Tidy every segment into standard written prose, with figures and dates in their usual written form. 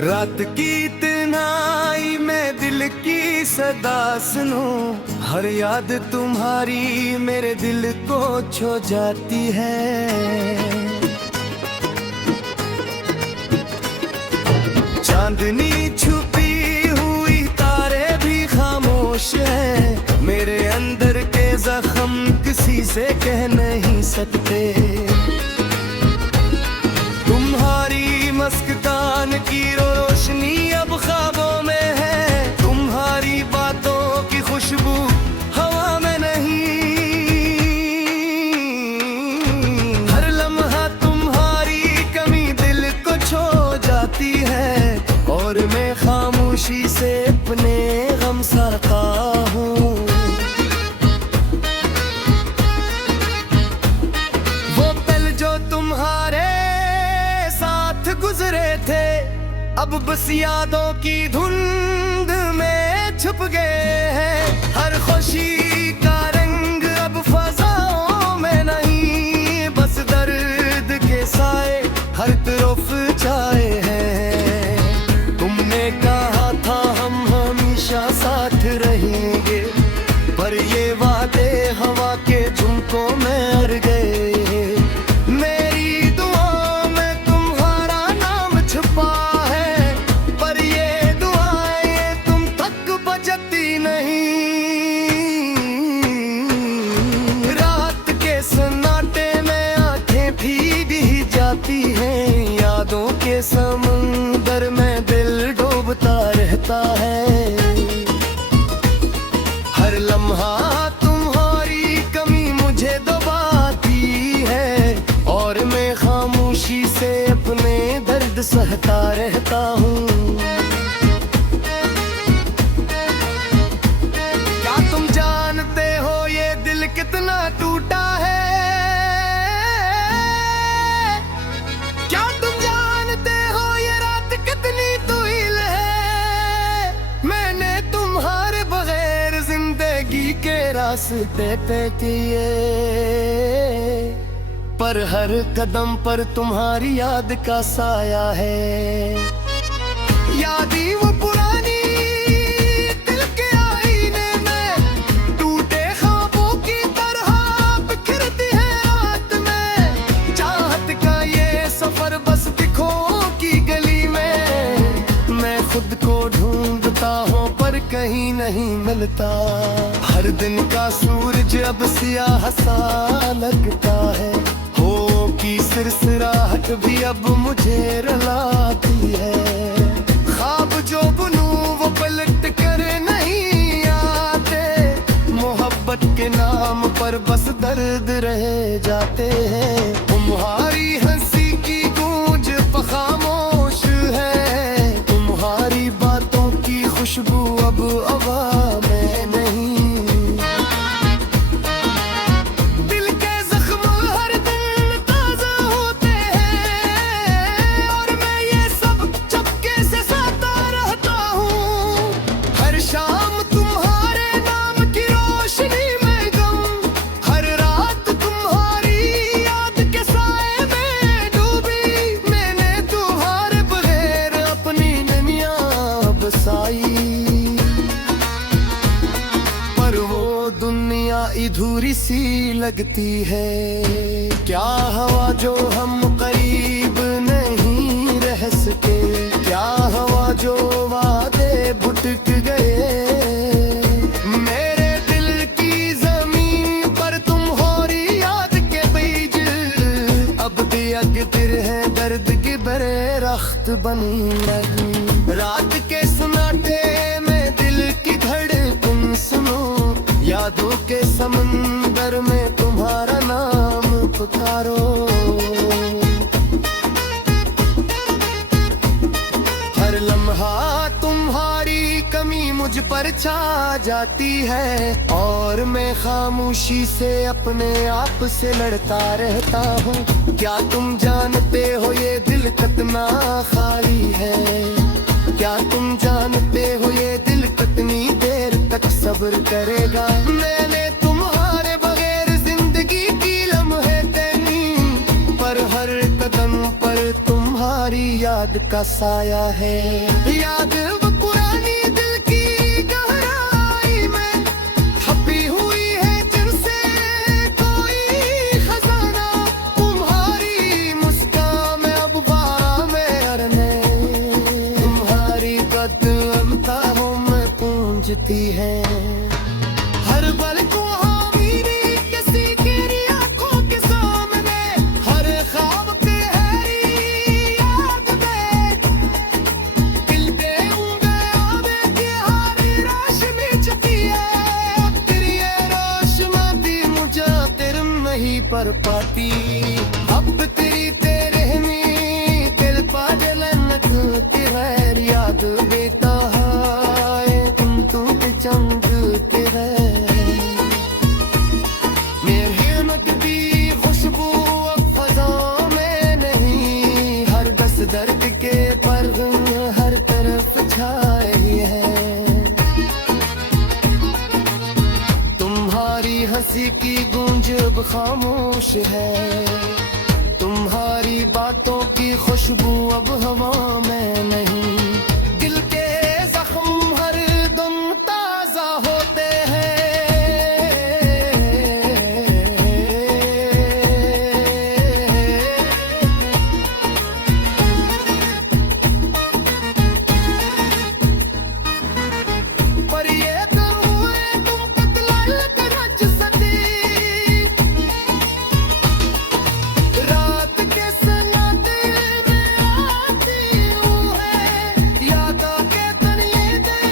रात की तन्हाई में दिल की सदा सुनूं, हर याद तुम्हारी मेरे दिल को छू जाती है। चांदनी छुपी हुई तारे भी खामोश है, मेरे अंदर के जख्म किसी से कह नहीं सकते। तुम्हारी मस्कान की रोशनी अब ख्वाबों में है, तुम्हारी बातों की खुशबू हवा में नहीं। हर लम्हा तुम्हारी कमी दिल को छू जाती है, और मैं खामोशी से अपने गम सहता हूँ। वो पल जो तुम्हारे गुजरे थे अब बस यादों की धुंध में छुप गए हैं। हर खुशी का रंग अब फजाओं में नहीं, बस दर्द के साए हर तरफ छाए हैं। तुमने कहा था हम हमेशा साथ रहेंगे, पर ये वादे हवा के झुमकों में अड़ गए। यादों के समुंदर में दिल डूबता रहता है। हर लम्हा तुम्हारी कमी मुझे दबाती है, और मैं खामोशी से अपने दर्द सहता रहता हूँ। क्या तुम जानते हो ये दिल कितना टूटा है? के रास्ते तय किए, पर हर कदम पर तुम्हारी याद का साया है। याद ही वो पुरानी दिल के आईने में टूटे ख्वाबों की तरह बिखरती है रात में। चाहत का ये सफर बस दिखो की गली में, मैं खुद को ढूंढता हूँ पर कहीं नहीं मिलता। हर दिन का सूरज अब सियाह सा लगता है, हो की सिरसिराहट भी अब मुझे रुलाती है। ख्वाब जो बुनूं वो पलट कर नहीं आते, मोहब्बत के नाम पर बस दर्द रह जाते हैं। तुम्हारी हंसी की गूंज खामोश है, तुम्हारी बातों की खुशबू अब हवा में नहीं। दिल के जख्म हर दिन ताजा होते हैं, और मैं ये सब चपके से सहता रहता हूँ। हर शाम तुम्हारे नाम की रोशनी में गम, हर रात तुम्हारी याद के साए में डूबी। मैंने तुम्हारे बगैर अपनी दुनिया बसाई, पर वो दुनिया अधूरी सी लगती है। क्या हवा जो हम करीब नहीं रह सके, क्या हवा जो वादे भुटक गए। मेरे दिल की जमीन पर तुम्हारी याद के बीज अब भी अगतिर है, दर्द की बरे रख्त बन लगी। रात के सन्नाटे में दिल की धड़कन सुनो, यादों के समंदर में तुम्हारा नाम पुकारो। हर लम्हा तुम्हारी कमी मुझ पर छा जाती है, और मैं खामोशी से अपने आप से लड़ता रहता हूँ। क्या तुम जानते हो ये दिल कितना खाली है? क्या तुम जानते हो ये दिल कितनी देर तक सब्र करेगा? मैंने तुम्हारे बगैर जिंदगी की लम्हे तेनी, पर हर कदम पर तुम्हारी याद याद का साया है। याद वो पुरानी दिल की गहराई में छपी हुई है, जिनसे कोई खजाना। तुम्हारी मुस्कान में अब बाह में अरने, तुम्हारी बदअमताहों में गूंजती है। हर पल को मेरी किसी की आंखों के सामने, हर ख्वाब के हैरी याद में दिल पे उंगलियां की हरी रोशनी छुपी है। तेरी ये रोशनी मुझे तेरे नहीं पर पाती। अब तेरी तेरे में दिल पागल नचती है। याद बेता है तुम पे चमकते है। मेरी मत भी खुशबू अब फ़ज़ा में नहीं, हर दस दर्द के परगम हर तरफ छाए हैं। तुम्हारी हंसी की गूंज अब खामोश है, तुम्हारी बातों की खुशबू अब हवा में नहीं। दिल के जख्म हर दम ताजा होते हैं। पर ये दम हुए तुम कतलाल करज सती, रात के सन्नाटे में आती हूँ है। याद आके तनिए दे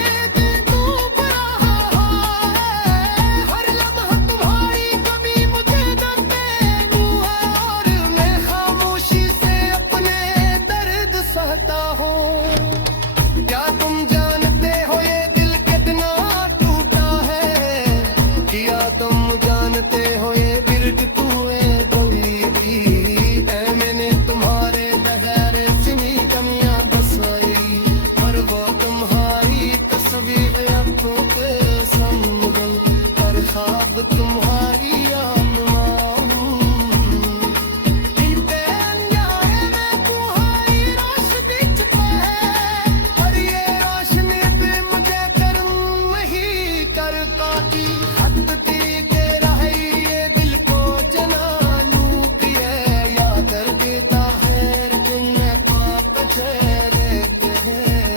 डूब रहा है। हर लम्हा तुम्हारी कमी मुझे दर्द है, और मैं खामोशी से अपने दर्द सहता हूँ। क्या तुम जानते हो ये दिल कितना टूटा है? क्या तुम जानते हो ये बिरक तुए डोली थी? मैंने तुम्हारे बगैर इतनी कमियां बसाई, पर वो तुम्हारी तस्वीर आंखों के संगल, पर ख्वाब तुम्हारी आत्मा हूँ। इनके अंजारे में तुम्हारी रोशनी छुपा है, और ये रोशनी पे मुझे गर्म नहीं कर पाती। हटती के रहे ये दिल को जना लूटी है। याद कर देता है तुम्हें पाप चेहरे के हैं।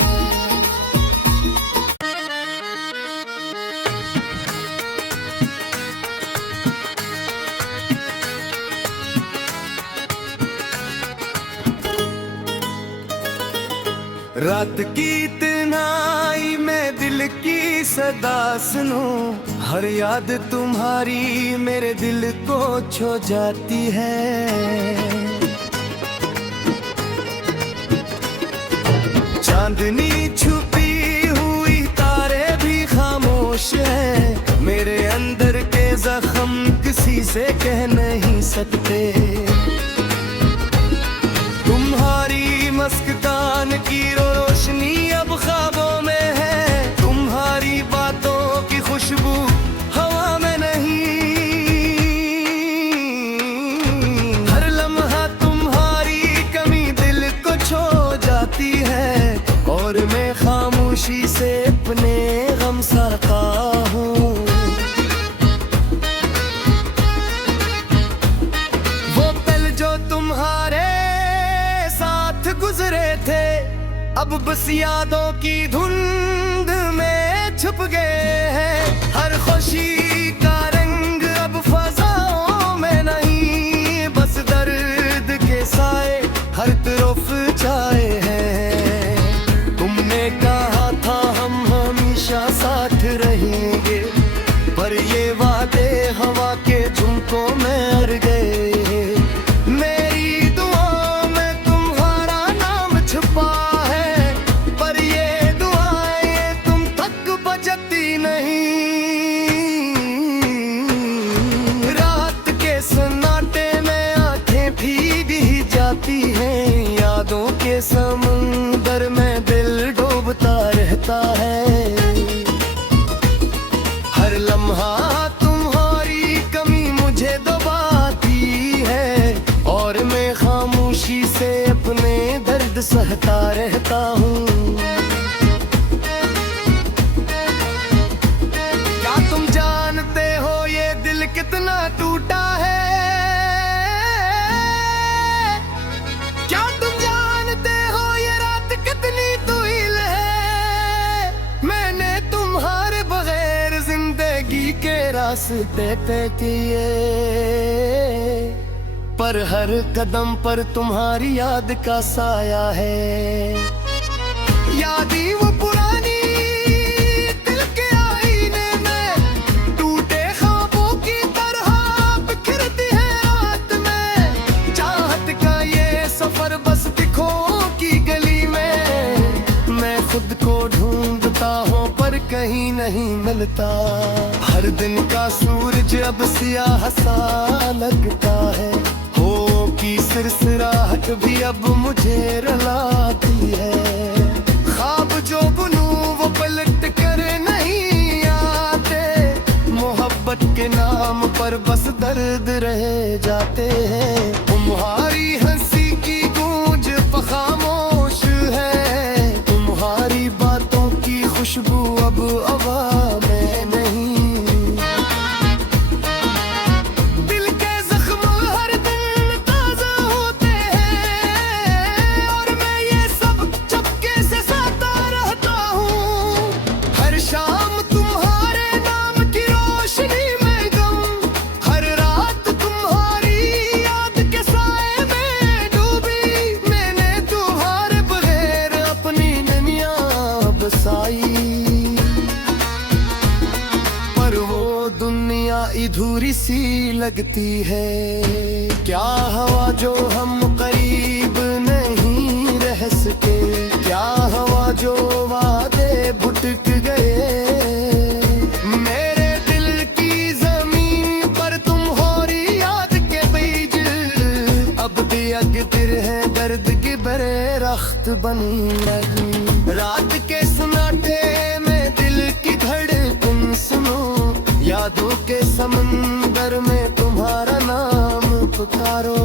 रात की तन्हाई में दिल की सदा सुनो, हर याद तुम्हारी मेरे दिल को छू जाती है। चांदनी छुपी हुई तारे भी खामोश है, मेरे अंदर के जख्म किसी से कह नहीं सकते। तुम्हारी मस्कान की रोशनी अब ख्वाबों में है, तुम्हारी बातों की खुशबू हवा में नहीं। हर लम्हा तुम्हारी कमी दिल को छू जाती है, और मैं खामोशी से अपने गम सहता हूँ। वो पल जो तुम्हारे गुजरे थे, अब बस यादों की धुंध में छुप गए हैं। हर खुशी का रंग अब फज़ाओं में नहीं, बस दर्द के साए हर तरफ छाए हैं। तुमने कहा था हम हमेशा साथ रहेंगे, पर ये वादे हवा के झुमकों में अड़ गए। मेरी दुआ में तुम्हारा नाम छुपा है, पर ये दुआएं तुम तक बजती नहीं। रास्ते तय किए, पर हर कदम पर तुम्हारी याद का साया है। यादें वो पुरानी दिल के आईने में, टूटे ख्वाबों की तरह बिखरती है रात में। चाहत का ये सफर बस दिखों की गली में, मैं खुद को ढूंढता हूँ पर कहीं नहीं मिलता। हर दिन का सूरज अब सियाह सा लगता है, हो की सिरसिराहट भी अब मुझे रुलाती है। ख्वाब जो बुनूं वो पलट कर नहीं आते, मोहब्बत के नाम पर बस दर्द रह जाते हैं। तुम्हारी हंसी की गूंज खामोश है, तुम्हारी बातों की खुशबू अब हवा में नहीं। दिल के जख्म हर दिन ताजा होते हैं, और मैं ये सब चुपके से सहता रहता हूँ। हर शाम तुम्हारे नाम की रोशनी में गम, हर रात तुम्हारी याद के साए में डूबी। मैंने तुम्हारे बगैर अपनी दुनिया बसाई, पर वो दुनिया अधूरी सी लगती है। क्या हवा जो हम करीब नहीं रह सके, क्या हवा जो वादे भुटक गए। मेरे दिल की जमीन पर तुम्हारी याद के बीज अब भी अगतिर है, दर्द की बरे रख्त बन लगी। रात के सन्नाटे में दिल की धड़कन सुनो, यादों के समंदर में तुम्हारा नाम पुकारो।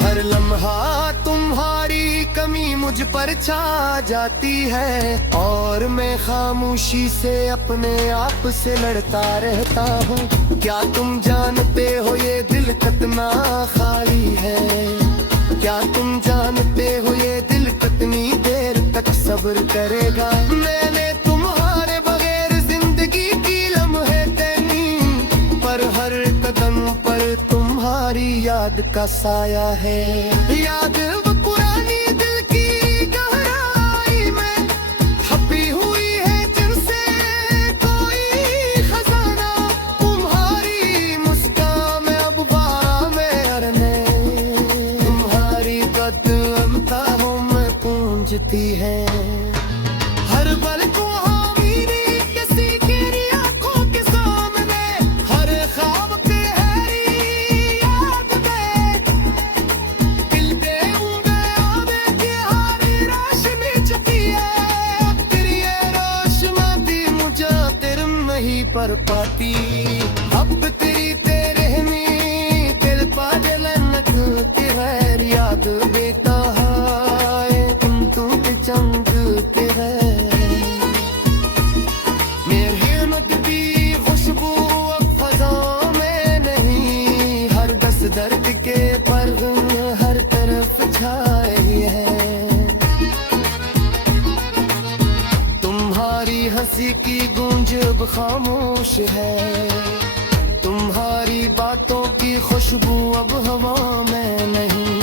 हर लम्हा तुम्हारी कमी मुझ पर छा जाती है, और मैं खामोशी से अपने आप से लड़ता रहता हूँ। क्या तुम जानते हो ये दिल कितना खाली है, क्या तुम जानते हो ये दिल कितनी देर तक सब्र करेगा। मैंने तुम्हारे बगैर जिंदगी की लम्हे तैनी, पर हर कदम पर तुम्हारी याद का साया है। याद वो पुरानी दिल की गहराई में छपी हुई है, जिनसे कोई खजाना। तुम्हारी मुस्कान में अब बाह में अरने, तुम्हारी बदअमताहों में गूंजती है। हर पल तुम्हारी किसी की आंखों के सामने, हर ख्वाब के हैरी याद में खिलते होंगे आने की हरी रोशनी छुपी है। तेरी ये रोशनी भी मुझे तेरे नहीं पर पाती, अब तेरी तेरे में दिल पागल नचती है। याद बेटा है तुम चमकते है, मेरी हिम्मत भी खुशबू अब खजां में नहीं। हर दस दर्द के पर हर तरफ छाई है, तुम्हारी हंसी की गूंज अब खामोश है। तुम्हारी बातों की खुशबू अब हवा में नहीं।